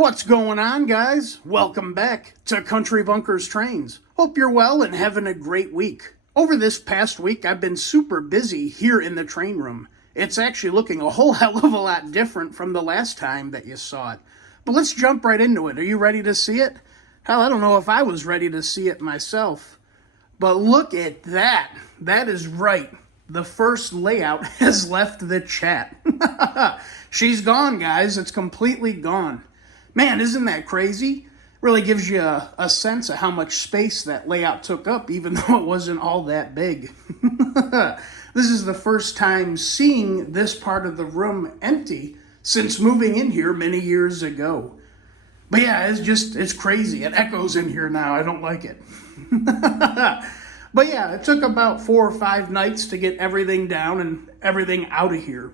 What's going on, guys? Welcome back to Country Bunkers Trains. Hope you're well and having a great week. Over this past week, I've been super busy here in the train room. It's actually looking a whole hell of a lot different from the last time that you saw it. But let's jump right into it. Are you ready to see it? Hell, I don't know if I was ready to see it myself. But look at that. That is right. The first layout has left the chat. She's gone, guys. It's completely gone. Man, isn't that crazy? Really gives you a sense of how much space that layout took up, even though it wasn't all that big. This is the first time seeing this part of the room empty since moving in here many years ago. But yeah, it's crazy. It echoes in here now. I don't like it. But yeah, it took about 4 or 5 nights to get everything down and everything out of here.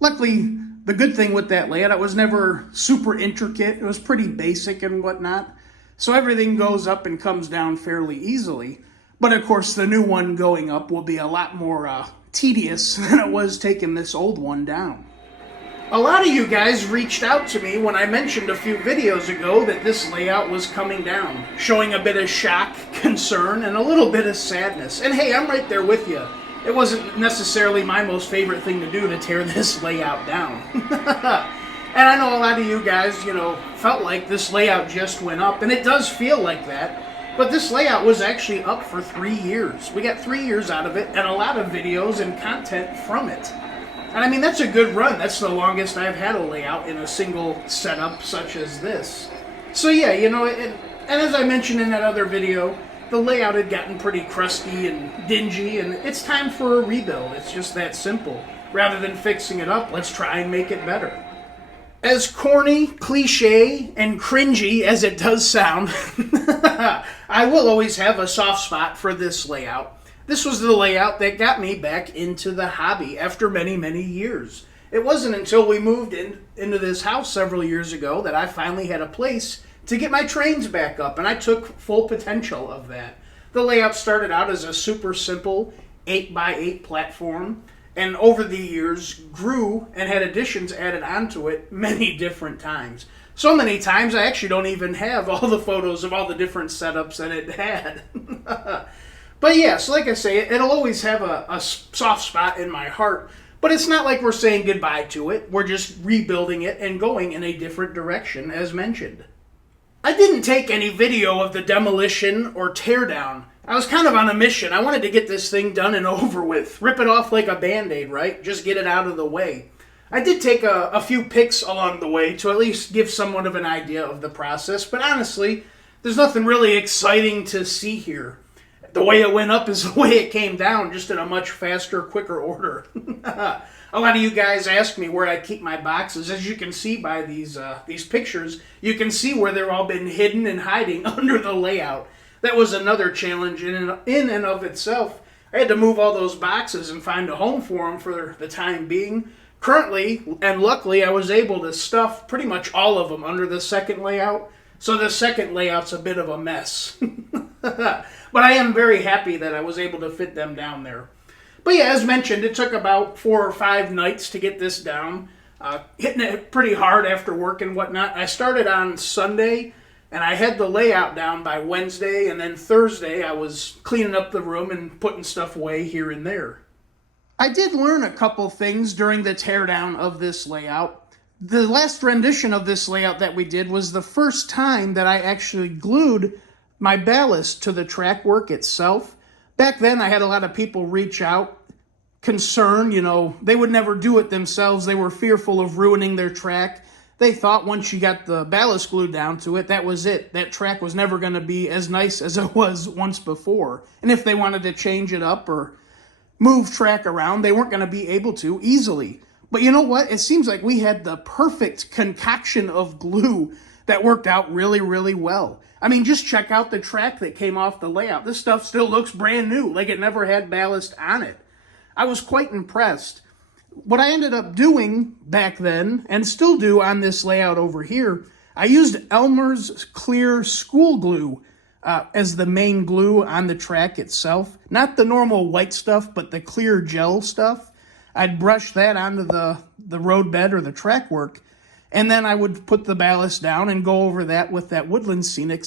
Luckily, the good thing with that layout, it was never super intricate. It was pretty basic and whatnot. So everything goes up and comes down fairly easily. But of course, the new one going up will be a lot more tedious than it was taking this old one down. A lot of you guys reached out to me when I mentioned a few videos ago that this layout was coming down, showing a bit of shock, concern, and a little bit of sadness. And hey, I'm right there with you. It wasn't necessarily my most favorite thing to do to tear this layout down. And I know a lot of you guys, felt like this layout just went up, and it does feel like that. But this layout was actually up for 3 years. We got 3 years out of it, and a lot of videos and content from it. And I mean, that's a good run. That's the longest I've had a layout in a single setup such as this. So yeah, and as I mentioned in that other video, the layout had gotten pretty crusty and dingy, and it's time for a rebuild. It's just that simple. Rather than fixing it up, let's try and make it better. As corny, cliche, and cringy as it does sound, I will always have a soft spot for this layout. This was the layout that got me back into the hobby after many, many years. It wasn't until we moved into this house several years ago that I finally had a place to get my trains back up, and I took full potential of that. The layout started out as a super simple 8x8 platform, and over the years grew and had additions added onto it many different times. So many times I actually don't even have all the photos of all the different setups that it had. But yeah, so like I say, it'll always have a soft spot in my heart, but it's not like we're saying goodbye to it. We're just rebuilding it and going in a different direction, as mentioned. I didn't take any video of the demolition or teardown. I was kind of on a mission. I wanted to get this thing done and over with. Rip it off like a Band-Aid, right? Just get it out of the way. I did take a few pics along the way to at least give somewhat of an idea of the process, but honestly, there's nothing really exciting to see here. The way it went up is the way it came down, just in a much faster, quicker order. A lot of you guys ask me where I keep my boxes. As you can see by these pictures, you can see where they've all been hidden and hiding under the layout. That was another challenge in and of itself. I had to move all those boxes and find a home for them for the time being. Currently, and luckily, I was able to stuff pretty much all of them under the second layout. So the second layout's a bit of a mess. But I am very happy that I was able to fit them down there. But yeah, as mentioned, it took about 4 or 5 nights to get this down. Hitting it pretty hard after work and whatnot. I started on Sunday, and I had the layout down by Wednesday, and then Thursday I was cleaning up the room and putting stuff away here and there. I did learn a couple things during the teardown of this layout. The last rendition of this layout that we did was the first time that I actually glued my ballast to the track work itself. Back then, I had a lot of people reach out, concerned, they would never do it themselves. They were fearful of ruining their track. They thought once you got the ballast glued down to it, that was it. That track was never going to be as nice as it was once before. And if they wanted to change it up or move track around, they weren't going to be able to easily. But you know what? It seems like we had the perfect concoction of glue that worked out really, really well. I mean, just check out the track that came off the layout. This stuff still looks brand new, like it never had ballast on it. I was quite impressed. What I ended up doing back then, and still do on this layout over here, I used Elmer's clear school glue as the main glue on the track itself. Not the normal white stuff, but the clear gel stuff. I'd brush that onto the roadbed or the track work, And then I would put the ballast down and go over that with that Woodland Scenic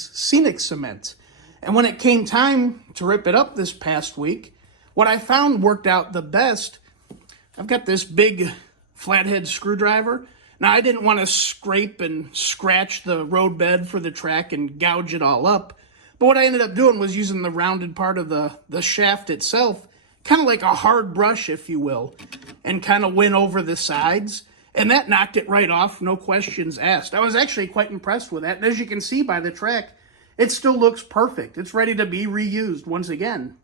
cement. And when it came time to rip it up this past week, what I found worked out the best, I've got this big flathead screwdriver. Now, I didn't want to scrape and scratch the roadbed for the track and gouge it all up. But what I ended up doing was using the rounded part of the shaft itself, kind of like a hard brush, if you will, and kind of went over the sides. And that knocked it right off, no questions asked. I was actually quite impressed with that. And as you can see by the track, it still looks perfect. It's ready to be reused once again.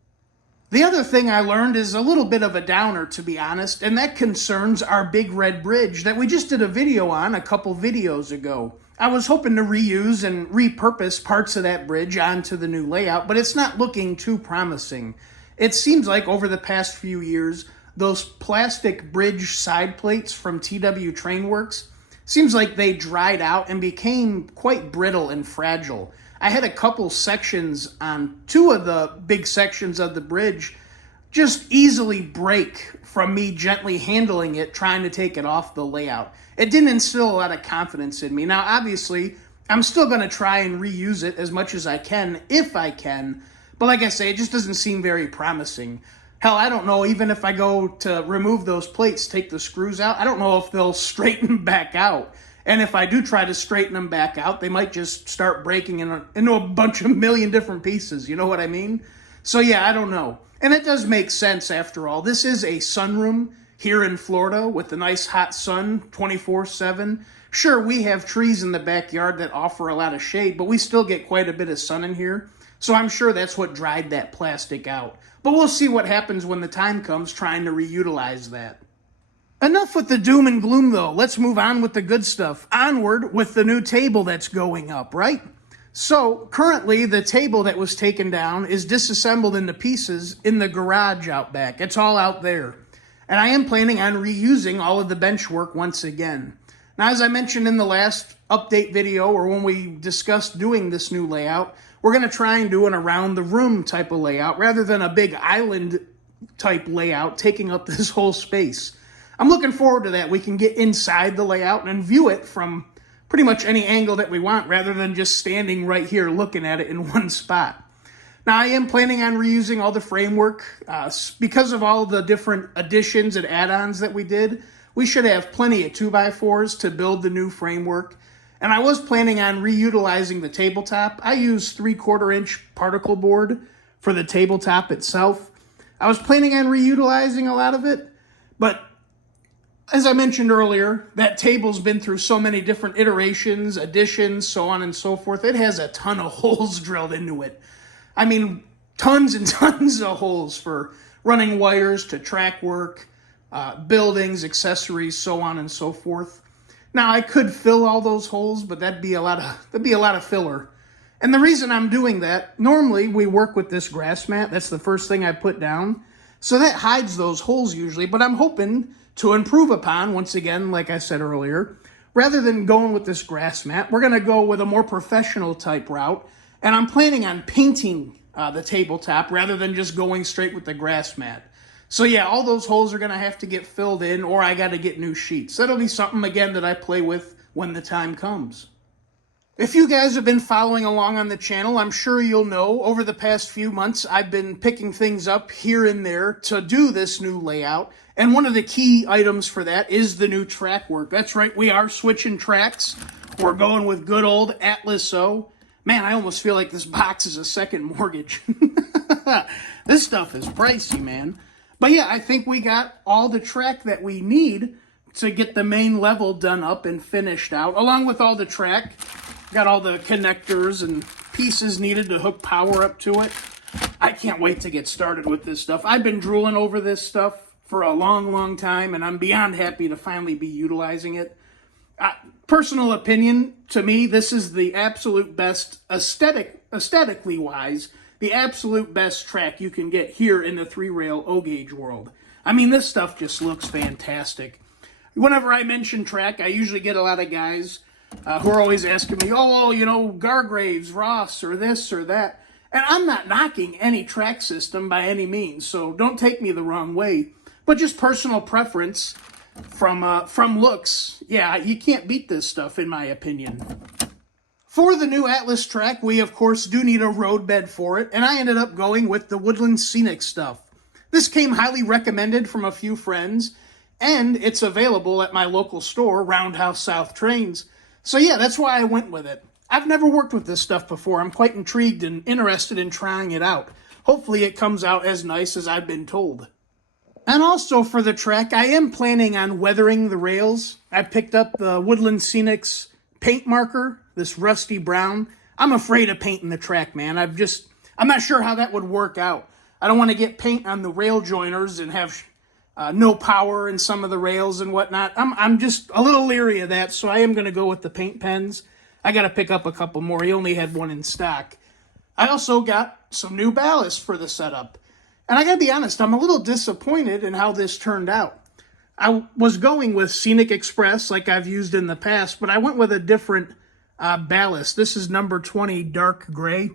The other thing I learned is a little bit of a downer, to be honest, and that concerns our Big Red Bridge that we just did a video on a couple videos ago. I was hoping to reuse and repurpose parts of that bridge onto the new layout, but it's not looking too promising. It seems like over the past few years, those plastic bridge side plates from TW Trainworks, seems like they dried out and became quite brittle and fragile. I had a couple sections on two of the big sections of the bridge just easily break from me gently handling it, trying to take it off the layout. It didn't instill a lot of confidence in me. Now, obviously, I'm still going to try and reuse it as much as I can, if I can. But like I say, it just doesn't seem very promising. Hell, I don't know, even if I go to remove those plates, take the screws out, I don't know if they'll straighten back out. And if I do try to straighten them back out, they might just start breaking into a bunch of million different pieces. You know what I mean? So yeah, I don't know. And it does make sense after all. This is a sunroom here in Florida with the nice hot sun 24/7. Sure, we have trees in the backyard that offer a lot of shade, but we still get quite a bit of sun in here. So I'm sure that's what dried that plastic out. But we'll see what happens when the time comes trying to reutilize that. Enough with the doom and gloom, though. Let's move on with the good stuff. Onward with the new table that's going up, right? So, currently, the table that was taken down is disassembled into pieces in the garage out back. It's all out there. And I am planning on reusing all of the bench work once again. Now, as I mentioned in the last update video, or when we discussed doing this new layout, we're going to try and do an around-the-room type of layout rather than a big island-type layout taking up this whole space. I'm looking forward to that. We can get inside the layout and view it from pretty much any angle that we want rather than just standing right here looking at it in one spot. Now, I am planning on reusing all the framework. Because of all the different additions and add-ons that we did, we should have plenty of 2x4s to build the new framework. And I was planning on reutilizing the tabletop. I use 3/4-inch particle board for the tabletop itself. I was planning on reutilizing a lot of it, but as I mentioned earlier, that table's been through so many different iterations, additions, so on and so forth. It has a ton of holes drilled into it. I mean, tons and tons of holes for running wires to track work, buildings, accessories, so on and so forth. Now, I could fill all those holes, but that'd be a lot of filler. And the reason I'm doing that, normally we work with this grass mat. That's the first thing I put down. So that hides those holes usually, but I'm hoping to improve upon, once again, like I said earlier, rather than going with this grass mat, we're going to go with a more professional type route. And I'm planning on painting the tabletop rather than just going straight with the grass mat. So yeah, all those holes are going to have to get filled in, or I got to get new sheets. That'll be something, again, that I play with when the time comes. If you guys have been following along on the channel, I'm sure you'll know over the past few months I've been picking things up here and there to do this new layout. And one of the key items for that is the new track work. That's right, we are switching tracks. We're going with good old Atlas O. Man, I almost feel like this box is a second mortgage. This stuff is pricey, man. But yeah, I think we got all the track that we need to get the main level done up and finished out, along with all the track. Got all the connectors and pieces needed to hook power up to it. I can't wait to get started with this stuff. I've been drooling over this stuff for a long, long time, and I'm beyond happy to finally be utilizing it. Personal opinion, to me, this is the absolute best, aesthetically wise, the absolute best track you can get here in the 3-rail O-gauge world. I mean, this stuff just looks fantastic. Whenever I mention track, I usually get a lot of guys who are always asking me, oh, well, you know, Gargraves, Ross, or this or that. And I'm not knocking any track system by any means, so don't take me the wrong way. But just personal preference, From looks, yeah, you can't beat this stuff in my opinion. For the new Atlas track, we of course do need a road bed for it, and I ended up going with the Woodland Scenic stuff. This came highly recommended from a few friends, and it's available at my local store, Roundhouse South Trains. So yeah, that's why I went with it. I've never worked with this stuff before. I'm quite intrigued and interested in trying it out. Hopefully it comes out as nice as I've been told. And also for the track, I am planning on weathering the rails. I picked up the Woodland Scenic's paint marker, this rusty brown. I'm afraid of painting the track, man. I'm not sure how that would work out. I don't want to get paint on the rail joiners and have no power in some of the rails and whatnot. I'm just a little leery of that, so I am going to go with the paint pens. I got to pick up a couple more. He only had one in stock. I also got some new ballast for the setup. And I got to be honest, I'm a little disappointed in how this turned out. I was going with Scenic Express like I've used in the past, but I went with a different ballast. This is number 20 dark gray.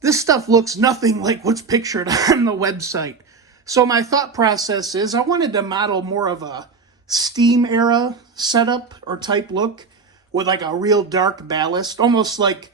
This stuff looks nothing like what's pictured on the website. So my thought process is I wanted to model more of a steam era setup or type look with like a real dark ballast, almost like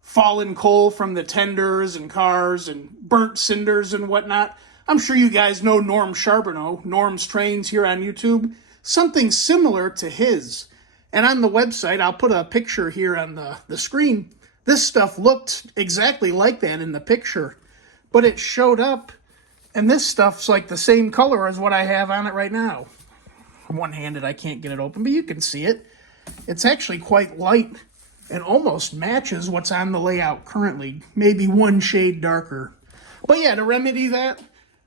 fallen coal from the tenders and cars and burnt cinders and whatnot. I'm sure you guys know Norm Charbonneau, Norm's Trains here on YouTube. Something similar to his. And on the website, I'll put a picture here on the screen. This stuff looked exactly like that in the picture. But it showed up, and this stuff's like the same color as what I have on it right now. One-handed, I can't get it open, but you can see it. It's actually quite light and almost matches what's on the layout currently. Maybe one shade darker. But yeah, to remedy that,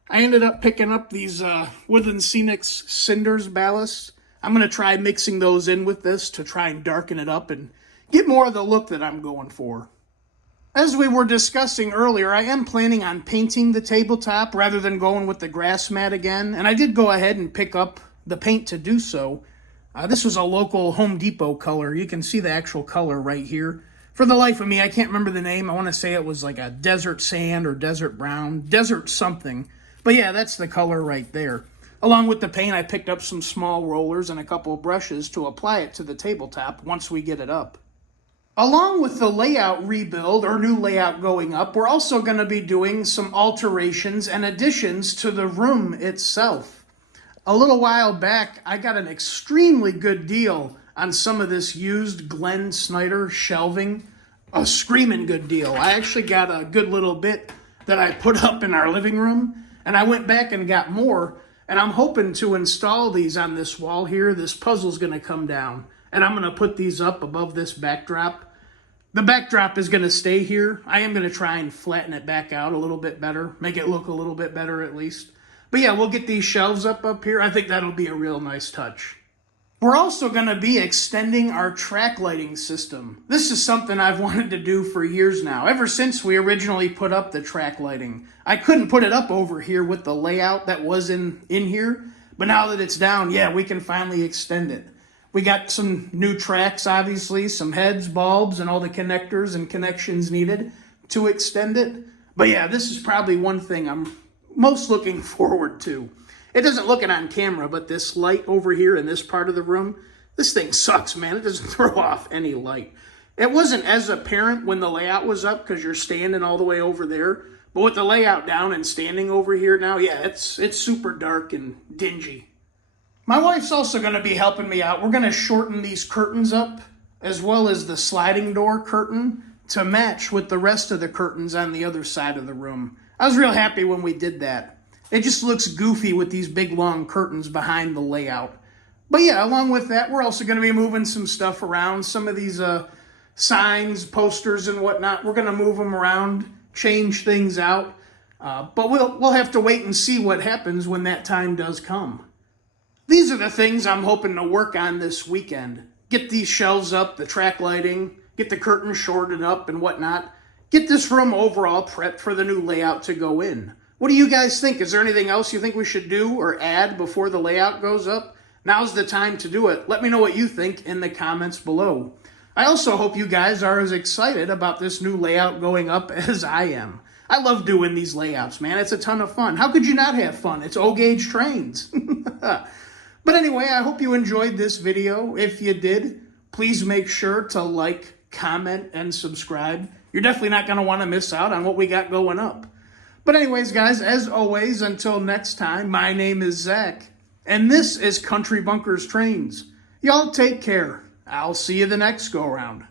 I ended up picking up these Woodland Scenic's Cinders ballasts. I'm going to try mixing those in with this to try and darken it up and get more of the look that I'm going for. As we were discussing earlier, I am planning on painting the tabletop rather than going with the grass mat again, and I did go ahead and pick up the paint to do so. This was a local Home Depot color. You can see the actual color right here. For the life of me, I can't remember the name. I want to say it was like a desert sand or desert brown, desert something. But yeah, that's the color right there. Along with the paint, I picked up some small rollers and a couple of brushes to apply it to the tabletop once we get it up. Along with the layout rebuild or new layout going up, we're also going to be doing some alterations and additions to the room itself. A little while back, I got an extremely good deal on some of this used Glenn Snyder shelving. A screaming good deal. I actually got a good little bit that I put up in our living room, and I went back and got more, and I'm hoping to install these on this wall here. This puzzle's going to come down, and I'm going to put these up above this backdrop. The backdrop is going to stay here. I am going to try and flatten it back out a little bit better, make it look a little bit better at least. But yeah, we'll get these shelves up here. I think that'll be a real nice touch. We're also going to be extending our track lighting system. This is something I've wanted to do for years now, ever since we originally put up the track lighting. I couldn't put it up over here with the layout that was in here, but now that it's down, yeah, we can finally extend it. We got some new tracks, obviously, some heads, bulbs, and all the connectors and connections needed to extend it. But yeah, this is probably one thing I'm most looking forward to. It doesn't look it on camera, but this light over here in this part of the room, this thing sucks, man. It doesn't throw off any light. It wasn't as apparent when the layout was up because you're standing all the way over there. But with the layout down and standing over here now, yeah, it's super dark and dingy. My wife's also going to be helping me out. We're going to shorten these curtains up as well as the sliding door curtain to match with the rest of the curtains on the other side of the room. I was real happy when we did that. It just looks goofy with these big long curtains behind the layout. But yeah, along with that, we're also going to be moving some stuff around. Some of these signs, posters, and whatnot, we're going to move them around, change things out. But we'll have to wait and see what happens when that time does come. These are the things I'm hoping to work on this weekend. Get these shelves up, the track lighting, get the curtains shorted up and whatnot. Get this room overall prepped for the new layout to go in. What do you guys think? Is there anything else you think we should do or add before the layout goes up? Now's the time to do it. Let me know what you think in the comments below. I also hope you guys are as excited about this new layout going up as I am. I love doing these layouts, man. It's a ton of fun. How could you not have fun? It's O-Gauge Trains. But anyway, I hope you enjoyed this video. If you did, please make sure to like, comment, and subscribe. You're definitely not going to want to miss out on what we got going up. But anyways, guys, as always, until next time, my name is Zach, and this is Country Bunkers Trains. Y'all take care. I'll see you the next go-around.